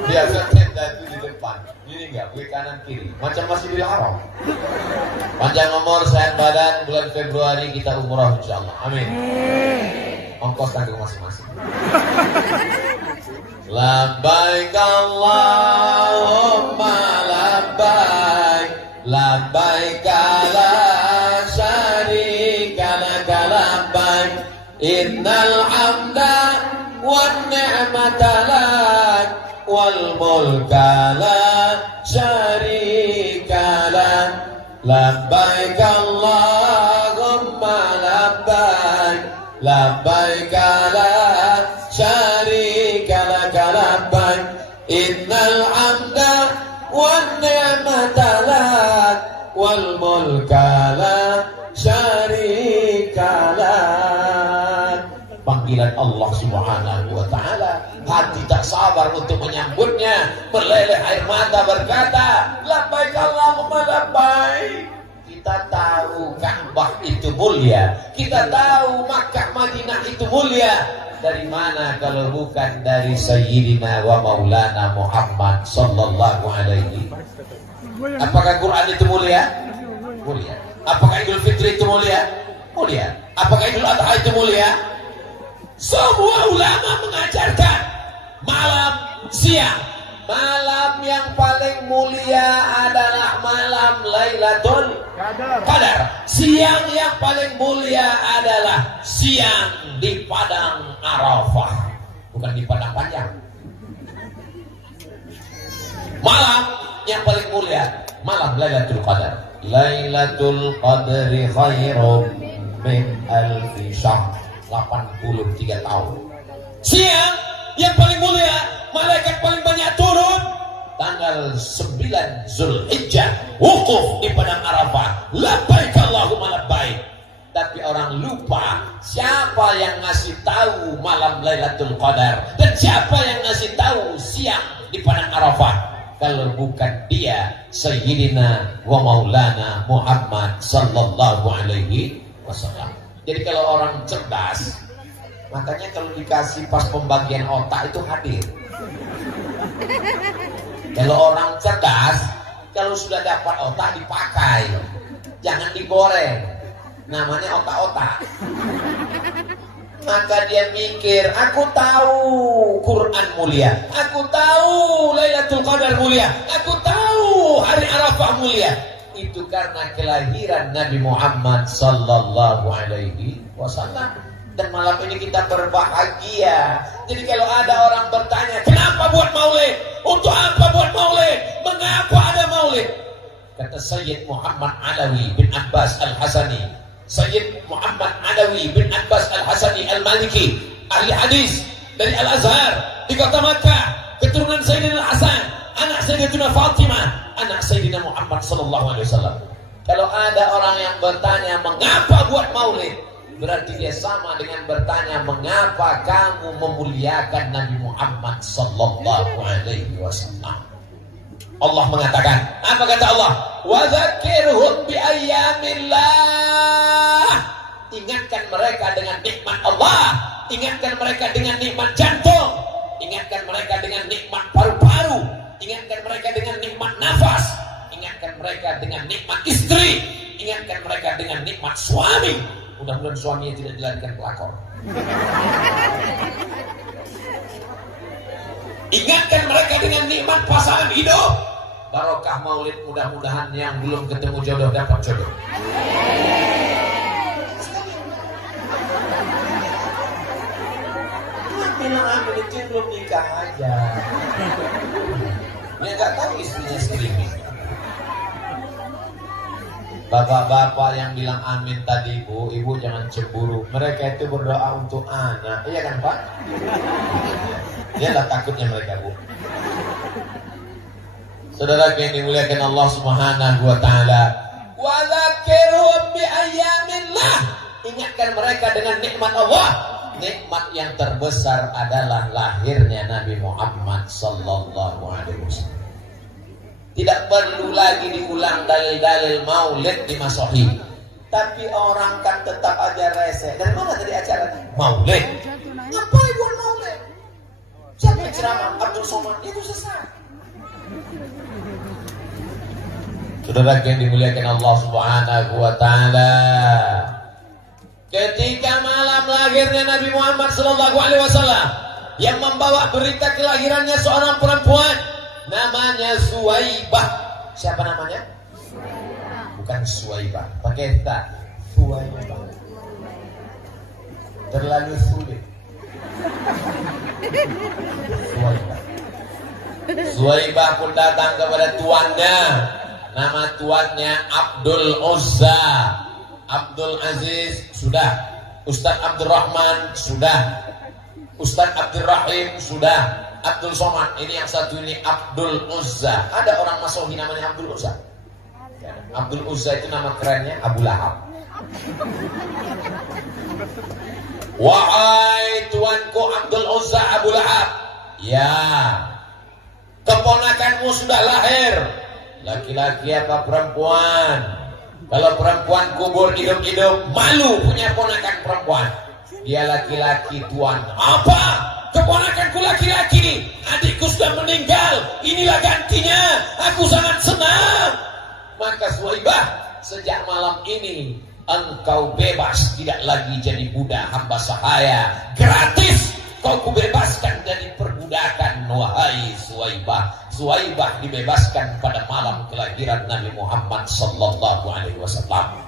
Biasa tenda itu di depan, ini enggak, di kanan kiri, macam Masjidil Haram. Panjang umur, sehat badan, bulan Februari kita umrah insyaallah. Amin. Ongkos tanggung masing-masing. Labbaik Allahumma labbaik, labbaik la syarika laka labbaik, innal hamda wan ni'mata lak wal mulka la syarika lak, labbaik Allahumma labbaik, labbaik la syarika laka labbaik, innal hamda wan ni'mata lak wal mulka la syarika lak. Panggilan Allah Subhanahu wa taala, hati tak sabar untuk menyambutnya, meleleh air mata berkata, labbaik Allahumma labbaik. Kita tahu Ka'bah itu mulia, kita tahu Makkah Madinah itu mulia. Dari mana kalau bukan dari Sayyidina wa Maulana Muhammad sallallahu alaihi. Apakah Quran itu mulia? Mulia. Apakah Idul Fitri itu mulia? Mulia. Apakah Idul Adha itu mulia? Semua ulama mengajarkan malam, siang. Malam yang paling mulia adalah malam Lailatul Qadar. Siang yang paling mulia adalah siang di padang Arafah, bukan di padang panjang. Malam yang paling mulia malam Lailatul Qadar. Lailatul Qadri khairum min alfi syahr. 83 tahun. Siang yang paling mulia, malaikat paling banyak turun tanggal 9 Zulhijjah, wukuf di padang Arafah. Labbaik Allahumma labbaik. Tapi orang lupa siapa yang ngasih tahu malam Lailatul Qadar dan siapa yang ngasih tahu siang di padang Arafah. Kalau bukan dia, Sayyidina wa Maulana Muhammad sallallahu alaihi wasallam. Jadi kalau orang cerdas, makanya kalau dikasih pas pembagian otak itu hadir. Kalau orang cerdas, kalau sudah dapat otak dipakai, jangan digoreng. Namanya otak-otak. Maka dia mikir, aku tahu Quran mulia, aku tahu Lailatul Qadar mulia, aku tahu hari Arafah mulia. Itu karena kelahiran Nabi Muhammad sallallahu alaihi wasallam. Dan malam ini kita berbahagia. Jadi kalau ada orang bertanya, kenapa buat maulid? Untuk apa buat maulid? Mengapa ada maulid? Kata Sayyid Muhammad Alawi bin Abbas Al-Hasani, Sayyid Muhammad Alawi bin Abbas Al-Hasani Al-Maliki, ahli hadis dari Al-Azhar di kota Makkah, keturunan Sayyidina Hasan, anak Sayyidatina Fatimah, anak Sayyidina Muhammad sallallahu alaihi wasallam. Kalau ada orang yang bertanya mengapa buat maulid, berarti dia sama dengan bertanya mengapa kamu memuliakan Nabi Muhammad sallallahu alaihi wasallam. Allah mengatakan, apa kata Allah? Wa dzakirhum bi ayyamillah. Ingatkan mereka dengan nikmat Allah, ingatkan mereka dengan nikmat jantung, ingatkan mereka dengan nikmat paru-paru, ingatkan mereka dengan nikmat nafas, ingatkan mereka dengan nikmat istri, ingatkan mereka dengan nikmat suami. Mudah-mudahan suaminya tidak dilarikan pelakor. Ingatkan mereka dengan nikmat pasangan hidup. Barokah maulid, mudah-mudahan yang belum ketemu jodoh dapat jodoh. Bilang amin itu belum nikah aja. Dia nggak tahu istrinya streaming. Bapak-bapak yang bilang amin tadi, ibu jangan cemburu. Mereka itu berdoa untuk anak, iya kan Pak? Dia lah takutnya mereka, Bu. Saudara yang dimuliakan Allah Subhanahu wa taala, wa dzakirhum bi ayyamillah. Ingatkan mereka dengan nikmat Allah. Nikmat yang terbesar adalah lahirnya Nabi Muhammad sallallahu alaihi wasallam. Tidak perlu lagi diulang dalil-dalil maulid di Masohi. Tapi orang kan tetap aja rese. Dari mana tadi acaranya? Maulid. Ngapain buat maulid? Siapa yang ceramah? Abdul Somad. Itu sesat. Saudara yang dimuliakan Allah Subhanahu wa taala, ketika malam lahirnya Nabi Muhammad sallallahu alaihi wasallam, yang membawa berita kelahirannya seorang perempuan namanya Suwaibah. Siapa namanya? Bukan Suwaibah, pakai ta. Suwaibah. Terlalu sulit. Suwaibah. Suwaibah pun datang kepada tuannya. Nama tuannya Abdul Uzza. Abdul Aziz sudah, Ustaz Abdul Rahman sudah, Ustaz Abdul Rahim sudah, Abdul Somad. Ini yang satu ini Abdul Uzza. Ada orang Masohi namanya Abdul Uzza. Abdul Uzza itu nama kerennya Abu Lahab. Wahai tuanku Abdul Uzza Abu Lahab, ya, keponakanmu sudah lahir. Laki-laki apa perempuan? Kalau perempuan kubur hidup-hidup, malu punya ponakan perempuan. Dia laki-laki tuan. Apa? Keponakanku laki-laki, adikku sudah meninggal, inilah gantinya. Aku sangat senang. Maka Suwaibah, sejak malam ini engkau bebas, tidak lagi jadi budak hamba sahaya. Gratis kau kubebaskan dari perbudakan, wahai Suwaibah. Suwaibah dibebaskan pada malam kelahiran Nabi Muhammad sallallahu alaihi wasallam.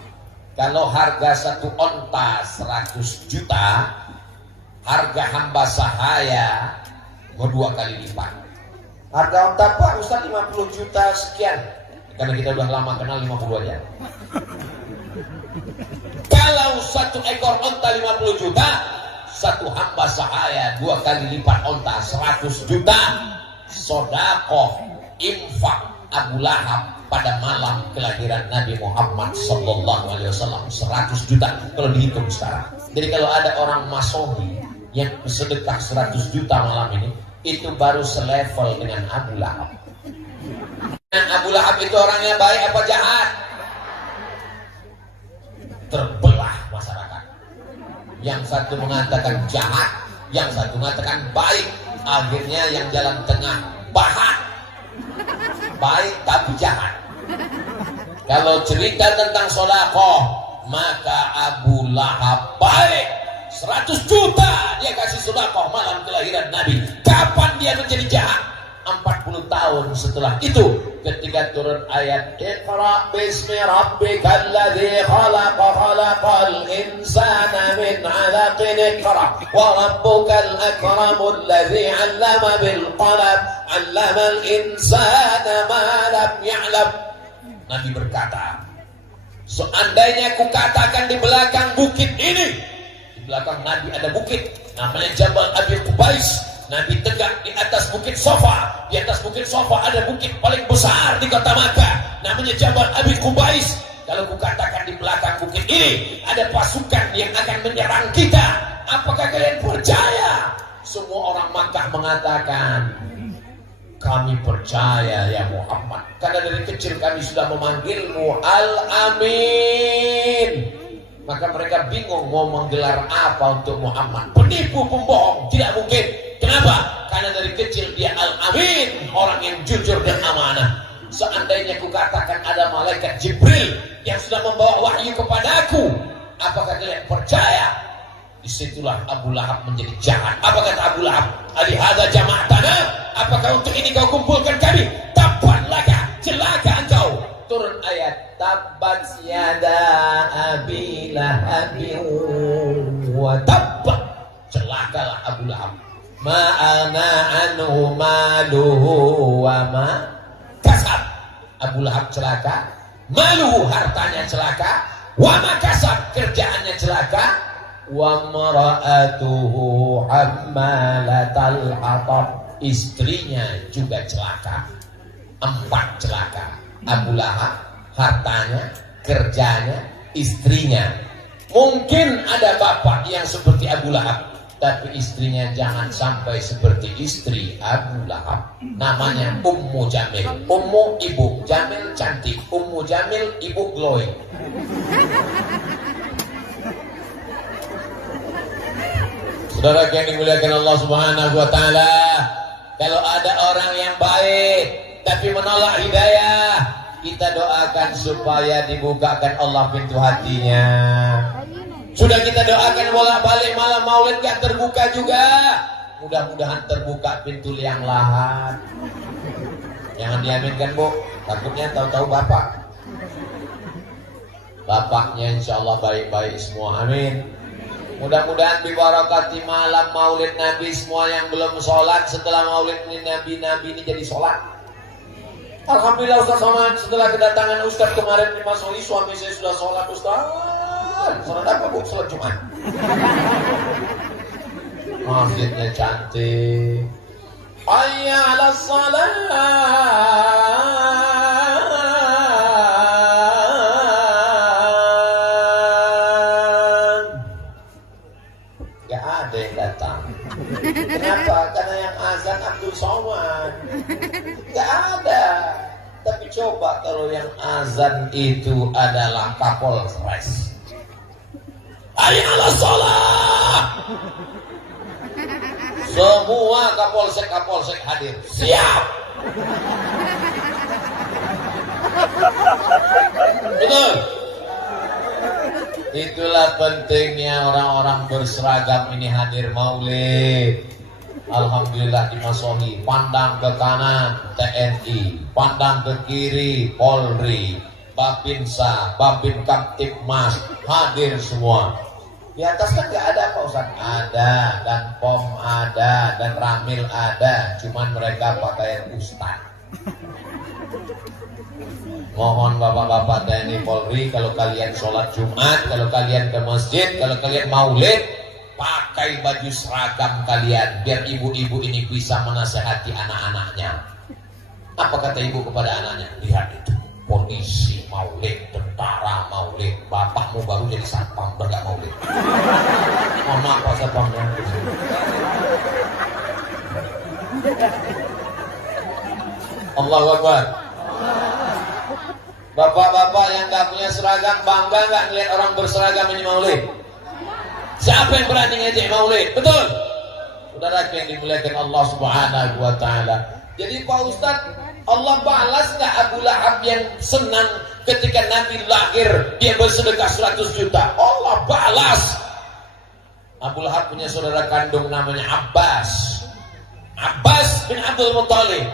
Kalau harga satu onta 100 juta, harga hamba sahaya mau 2 kali lipat. Harga onta Pak Ustaz 50 juta sekian. Karena kita udah lama kenal 50 aja. Kalau satu ekor onta 50 juta, satu hamba sahaya 2 kali lipat onta 100 juta. Sodakoh infak Abu Lahab pada malam kelahiran Nabi Muhammad sallallahu alaihi wasallam 100 juta kalau dihitung sekarang. Jadi kalau ada orang masohi yang sedekah 100 juta malam ini, itu baru selevel dengan Abu Lahab. Abu Lahab itu orangnya baik apa jahat? Terbelah masyarakat. Yang satu mengatakan jahat, yang satu mengatakan baik. Akhirnya yang jalan tengah bahat, baik tapi jahat. Kalau cerita tentang sedekah, maka Abu Lahab baik, 100 juta dia kasih sedekah malam kelahiran Nabi. Kapan dia menjadi jahat? 40 tahun setelah itu, ketika turun ayat Iqra bismi rabbikal ladzi khalaq khalaqal insana min 'alaqin iqra wa rabbukal akramul ladzi 'allama bil qalam 'allamal insana ma lam ya'lam. Nabi berkata, seandainya kukatakan di belakang bukit ini, di belakang Nabi ada bukit namanya Jabal Abi Qubais. Nabi tegak di atas bukit Safa. Di atas bukit Safa ada bukit paling besar di kota Makkah, namanya Jabal Abi Qubais. Kalau kukatakan di belakang bukit ini ada pasukan yang akan menyerang kita, apakah kalian percaya? Semua orang Makkah mengatakan, kami percaya ya Muhammad, karena dari kecil kami sudah memanggilmu Al-Amin. Maka mereka bingung mau menggelar apa untuk Muhammad. Penipu, pembohong, tidak mungkin. Kenapa? Karena dari kecil dia Al-Amin, orang yang jujur dan amanah. Seandainya kukatakan ada malaikat Jibril yang sudah membawa wahyu kepadaku, apakah kalian percaya? Disitulah Abu Lahab menjadi jahat. Apa kata Abu Lahab? Alihada jama'atana, apakah untuk ini kau kumpulkan kami? Tabban laka, celaka engkau. Turun ayat tabbat yada abi lahabin wa tabba, celakalah Abu Lahab. Ma'ana anhu maluhu wa ma kasab. Abu Lahab celaka, maluhu hartanya celaka, wa ma kasab kerjaannya celaka, wa mara'atuhu hammalatal hatab, istrinya juga celaka. 4 celaka. Abu Lahab, hartanya, kerjanya, istrinya. Mungkin ada bapak yang seperti Abu Lahab, tapi istrinya jangan sampai seperti istri Abu Lahab. Namanya Ummu Jamil. Ummu ibu, Jamil cantik. Ummu Jamil ibu glowing. Saudara yang dimuliakan Allah Subhanahu wa taala, kalau ada orang yang baik tapi menolak hidayah, kita doakan supaya dibukakan Allah pintu hatinya. Sudah kita doakan bolak-balik, malam maulid gak terbuka juga. Mudah-mudahan terbuka pintu liang lahat. Jangan diaminkan Bu, takutnya tahu-tahu bapak. Bapaknya insya Allah baik-baik semua, amin. Mudah-mudahan bibarakati malam maulid Nabi, semua yang belum sholat setelah maulid Nabi ini jadi sholat. Alhamdulillah Ustaz Somad, setelah kedatangan Ustaz kemarin di Masoli, suami saya sudah sholat Ustaz. Sholat apa Bu? Sholat Jumat. Masjidnya cantik. Hayya 'alas shalah. Gak ada yang datang. Kenapa? Karena yang azan Abdul Somad. Gak ada. Tapi coba kalau yang azan itu adalah Kapolres. Hayya 'alas shalah. Semua kapolsek hadir. Siap. Betul. Itulah pentingnya orang-orang berseragam ini hadir maulid. Alhamdulillah di Masohi. Pandang ke kanan TNI, pandang ke kiri Polri, Babinsa, Babin Kamtibmas hadir semua. Di atas kan nggak ada Pak Ustaz? Ada, dan POM ada, dan Ramil ada. Cuman mereka pakaian ustaz. Mohon bapak-bapak TNI Polri, kalau kalian sholat Jumat, kalau kalian ke masjid, kalau kalian maulid, pakai baju seragam kalian, biar ibu-ibu ini bisa menasehati anak-anaknya. Apa kata ibu kepada anaknya? Lihat itu, polisi maulid, tentara maulid, bapakmu baru jadi satpam bergak maulid. Mohon maaf Pak Satpamnya. Allahu Akbar. Bapak-bapak yang gak punya seragam, bangga gak ngeliat orang berseragam ini maulid? Siapa yang berani ngejek maulid? Betul? Saudara yang dimuliakan Allah Subhanahu wa ta'ala. Jadi Pak Ustaz, Allah balas gak Abu Lahab yang senang ketika Nabi lahir dia bersedekah 100 juta? Allah balas. Abu Lahab punya saudara kandung namanya Abbas. Abbas bin Abdul Muttalib,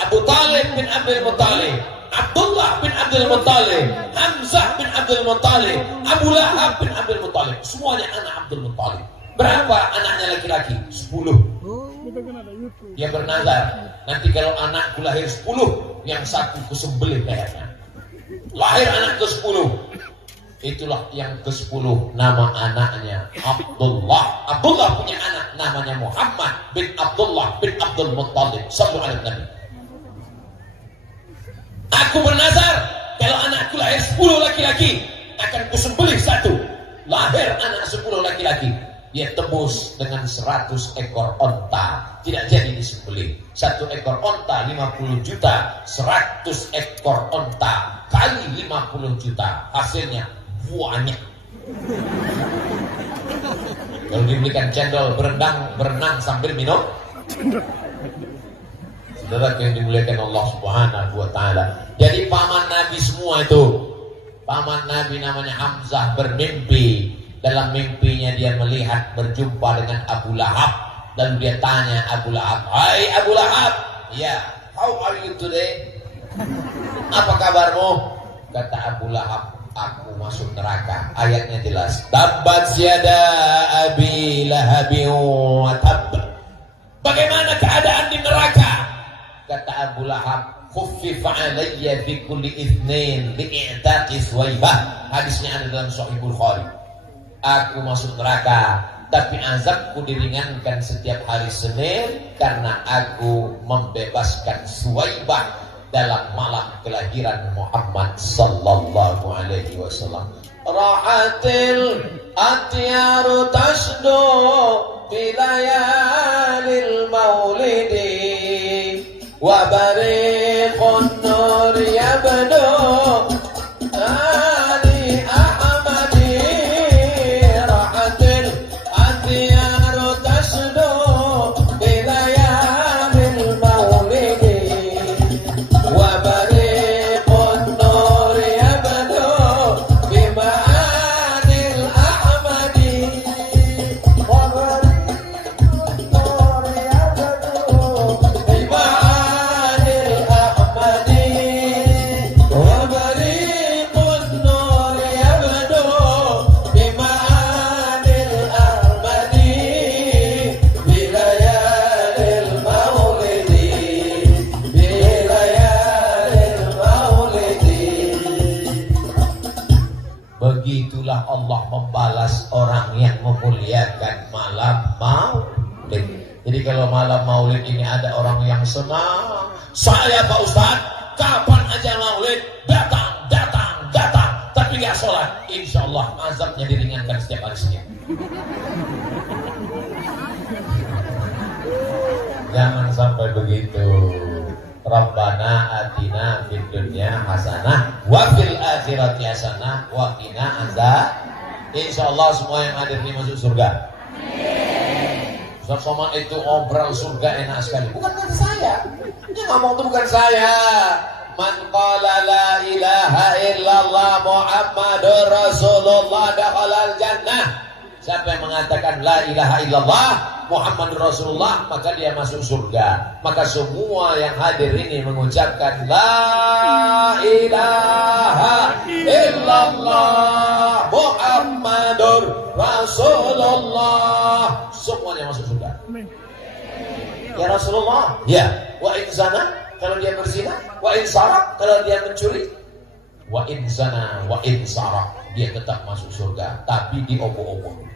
Abu Talib bin Abdul Muttalib, Abdullah bin Abdul Muttalib, Hamzah bin Abdul Muttalib, Abu Lahab bin Abdul Muttalib. Semuanya anak Abdul Muttalib. Berapa anaknya laki-laki? 10. Dia bernazar, nanti kalau anakku lahir 10, yang satu kusembelih lehernya. Lahir anak ke-10. Itulah yang ke-10 nama anaknya Abdullah. Abdullah punya anak namanya Muhammad bin Abdullah bin Abdul Muttalib. Sallallahu alaihi wasallam. Aku bernazar kalau anakku lahir 10 laki-laki, akan kusembelih satu. Lahir anak 10 laki-laki, dia tebus dengan 100 ekor onta. Tidak jadi disembelih. 1 ekor onta 50 juta, 100 ekor onta kali 50 juta. Hasilnya banyak. Kalau dibelikan cendol berenang sambil minum. Saudara yang dimuliakan Allah Subhanahu wa ta'ala. Jadi paman Nabi semua itu. Paman Nabi namanya Hamzah bermimpi. Dalam mimpinya dia melihat berjumpa dengan Abu Lahab. Lalu dia tanya Abu Lahab, "Hai Abu Lahab, ya, how are you today? Apa kabarmu?" Kata Abu Lahab, "Aku masuk neraka." Ayatnya jelas. Tabbat yada abi lahabin wa tabb. Bagaimana keadaan di neraka? Kata Abu Lahab, "Khuffifa alayya fi kulli itsnain li'itaqi Suwaibah." Hadisnya ada dalam Sahih Bukhari. Aku masuk neraka, tapi azabku diringankan setiap hari Senin karena aku membebaskan Suwaibah dalam malam kelahiran Muhammad sallallahu alaihi wasallam. Ra'atil atyaru tasdu bilayalil maulidi wa bariqun nur yabdu ali ahmadi. Ra'atil atyaru tasdu bilayalil maulidi wa bariqun nur yabdu bima'anil ahmadi. Wa bariqun nur yabdu bima'anil ahmadi. Wa bariqun nur yabdu bima'anil ahmadi. Bilayalil maulidi, bilayalil maulidi. Begitulah Allah membalas orang yang memuliakan malam maulid. Jadi kalau malam maulid ini ada orang yang senang, saya Pak Ustadz, kapan aja maulid, datang, tapi gak sholat, insya Allah azabnya diringankan setiap hari Senin. Jangan sampai begitu. Rabbana atina fid dunya hasanah wa fil akhirati hasanah wa qina azab. Insyaallah semua yang hadir ini masuk surga. Ustaz Somad itu obral surga enak sekali. Bukan kata saya. Yang ngomong itu bukan saya. Man qala la ilaha illallah Muhammadur Rasulullah dakhalal jannah. Siapa yang mengatakan la ilaha illallah Muhammadur Rasulullah, maka dia masuk surga. Maka semua yang hadir ini mengucapkan la ilaha illallah Muhammadur Rasulullah, semuanya masuk surga. Ya Rasulullah, ya. Wa in zana, kalau dia berzina. Wa in sarak, kalau dia mencuri. Wa in zana wa in sarak, dia tetap masuk surga, tapi diopo-opo.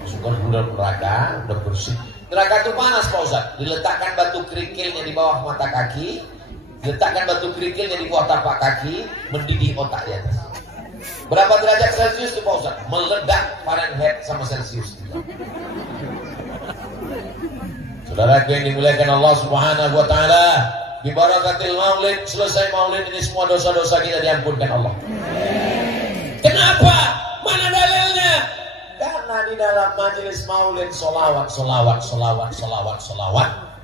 Masukkan bulan neraka, udah bersih. Neraka itu panas Pak Ustaz. Diletakkan batu kerikilnya di bawah mata kaki, diletakkan batu kerikilnya di bawah tapak kaki, mendidih otak di atas. Berapa derajat Celcius itu Pak Ustaz? Meledak Fahrenheit sama Celcius. Saudara yang dimuliakan Allah Subhanahu wa taala, bi barakatil maulid, selesai maulid ini semua dosa-dosa kita diampunkan Allah. Kenapa? Mana dalilnya? Karena di dalam majelis maulid solawat.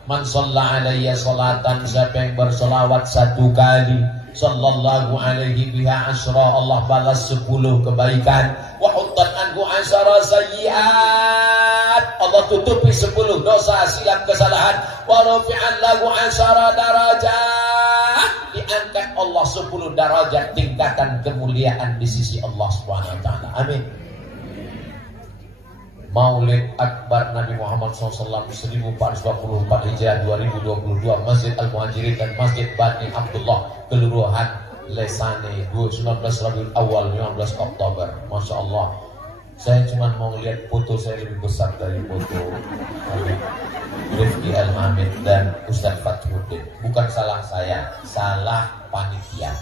Man shalla alayya salatan, siapa yang bersolawat 1 kali, sallallahu alaihi biha asyra, Allah balas 10 kebaikan. Wa huttat anhu asyara sayyi'at, Allah tutupi 10 dosa silap kesalahan. Wa rafi'an lahu asyara darajat, diangkat Allah 10 derajat tingkatan kemuliaan di sisi Allah Subhanahu wa taala. Amin. Maulid Akbar Nabi Muhammad SAW 1424 Hijriah 2022, Masjid Al-Muhajirin dan Masjid Bani Abdullah, Kelurahan Lesane, 19 Rabiul Awal 15 Oktober. Masya Allah, saya cuma mau lihat foto saya lebih besar dari foto Rifki Al-Hamid dan Ustaz Fathuddin. Bukan salah saya, salah panitia.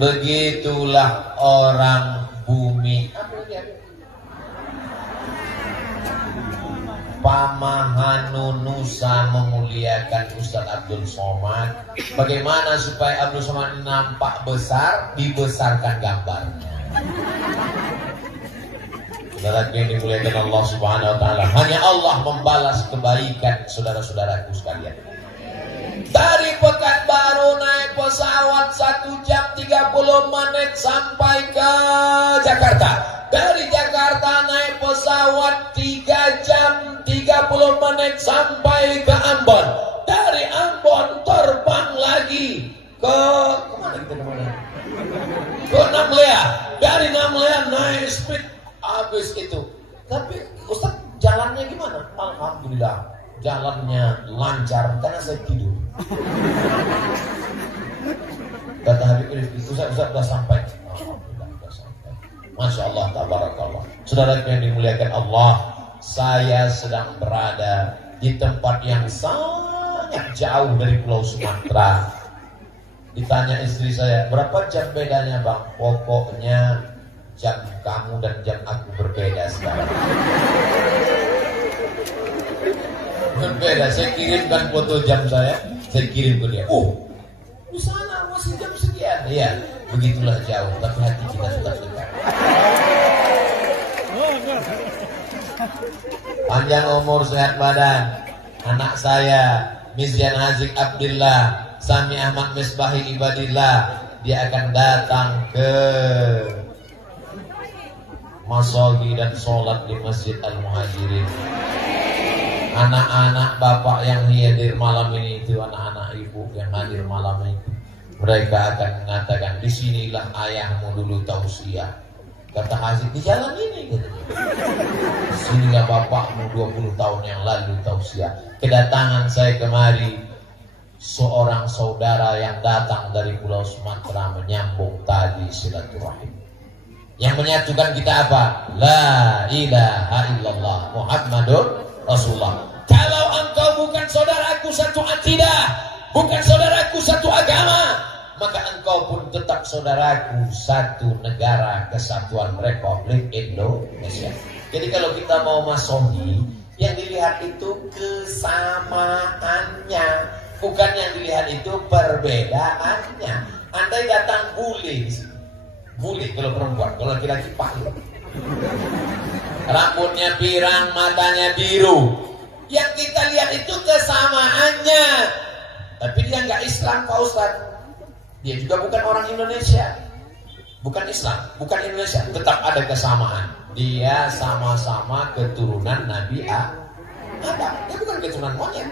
Begitulah orang bumi. Pamahanu Nusa memuliakan Ustaz Abdul Somad. Bagaimana supaya Abdul Somad nampak besar? Dibesarkan gambarnya. Saudara yang dimuliakan Allah Subhanahu wa taala, hanya Allah membalas kebaikan saudara-saudaraku sekalian. Dari Pekanbaru naik pesawat 1 jam 30 menit sampai ke Jakarta. Dari Jakarta naik pesawat 3 jam 30 menit sampai ke Ambon. Dari Ambon terbang lagi ke kemana kita kemana? Ke Namlea. Dari Namlea naik speed habis itu. Tapi Ustaz jalannya gimana? Alhamdulillah jalannya lancar karena saya tidur. Kata Habib Rifki, Ustaz sudah sampai. Alhamdulillah sudah sampai. Masya Allah, tabarakallah. Saudara yang dimuliakan Allah, saya sedang berada di tempat yang sangat jauh dari Pulau Sumatera. Ditanya istri saya, berapa jam bedanya Bang? Pokoknya jam kamu dan jam aku berbeda sekarang. Berbeda, saya kirimkan foto jam saya kirim ke dia. Oh, di sana masih jam sekian. Iya, begitulah jauh, tapi hati kita tetap dekat. Panjang umur, sehat badan. Anak saya, Mizyan Hazik Abdillah, Sami Ahmad Misbahi Ibadillah, dia akan datang ke masogi dan sholat di Masjid Al-Muhajirin. Anak-anak bapak yang hadir malam ini itu, anak-anak ibu yang hadir malam ini, mereka akan mengatakan, disinilah ayahmu dulu tausiah. Kata Haziq, di jalan ini gitu. Disinilah bapakmu 20 tahun yang lalu tausiah. Kedatangan saya kemari, seorang saudara yang datang dari Pulau Sumatera menyambung tadi silaturahim. Yang menyatukan kita apa? La ilaha illallah Muhammadur Rasulullah. Kalau engkau bukan saudaraku satu akidah, bukan saudaraku satu agama, maka engkau pun tetap saudaraku satu negara kesatuan Republik Indonesia. Jadi kalau kita mau masohi, Yang dilihat itu kesamaannya, bukan yang dilihat itu perbedaannya. Andai datang bule, bule kalau perempuan, kalau laki-laki pakai rambutnya pirang, matanya biru, yang kita lihat itu kesamaannya. Tapi dia nggak Islam Pak Ustadz, dia juga bukan orang Indonesia, bukan Islam, bukan Indonesia, tetap ada kesamaan. Dia sama-sama keturunan Nabi Adam, dia bukan keturunan monyet.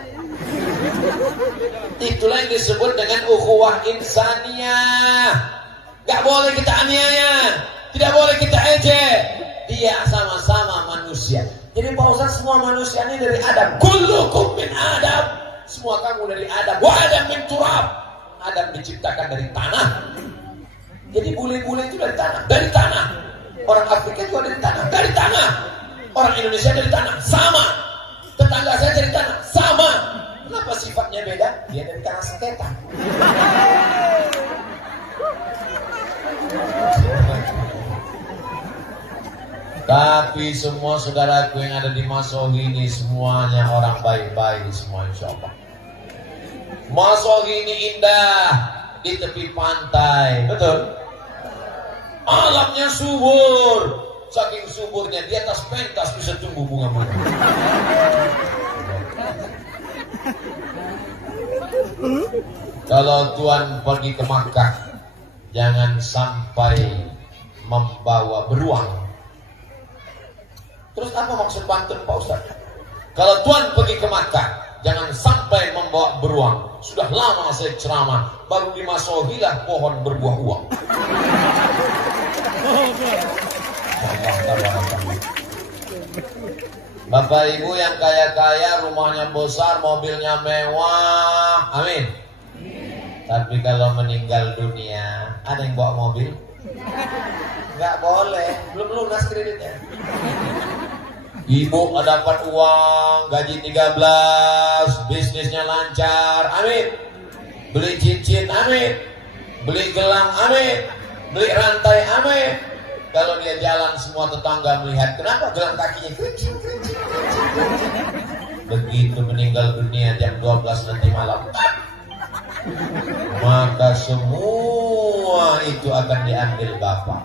Itulah yang disebut dengan ukhuwah insaniyah. Gak boleh kita aniaya, tidak boleh kita ejek. Dia sama-sama manusia. Jadi Pak Ustaz, semua manusia ini dari Adam. Kullukum min Adam. Semua kamu dari Adam. Wa Adam min turab. Adam diciptakan dari tanah. Jadi bule-bule itu dari tanah. Dari tanah. Orang Afrika juga dari tanah. Dari tanah. Orang Indonesia dari tanah. Sama. Tetangga saya dari tanah. Sama. Kenapa sifatnya beda? Dia dari tanah seketan. Tapi semua saudaraku yang ada di Masohi ini semuanya orang baik-baik semua, insya Allah. Masohi ini indah di tepi pantai, betul? Alamnya subur, saking suburnya di atas pentas bisa tumbuh bunga-bunga. Kalau Tuhan pergi ke Makkah, jangan sampai membawa beruang. Terus apa maksud pantun Pak Ustaz? Kalau Tuhan pergi ke Makkah, jangan sampai membawa beruang. Sudah lama saya ceramah, baru di Masohilah pohon berbuah uang. Bapak Ibu yang kaya-kaya, rumahnya besar, mobilnya mewah, amin. Tapi kalau meninggal dunia, ada yang bawa mobil? Nggak boleh, belum lunas kreditnya. Ibu dapat uang, gaji 13, bisnisnya lancar, amin. Beli cincin, amin. Beli gelang, amin. Beli rantai, amin. Kalau dia jalan, semua tetangga melihat, kenapa gelang kakinya kerincing. Begitu meninggal dunia jam 12 nanti malam, maka semua itu akan diambil Bapak.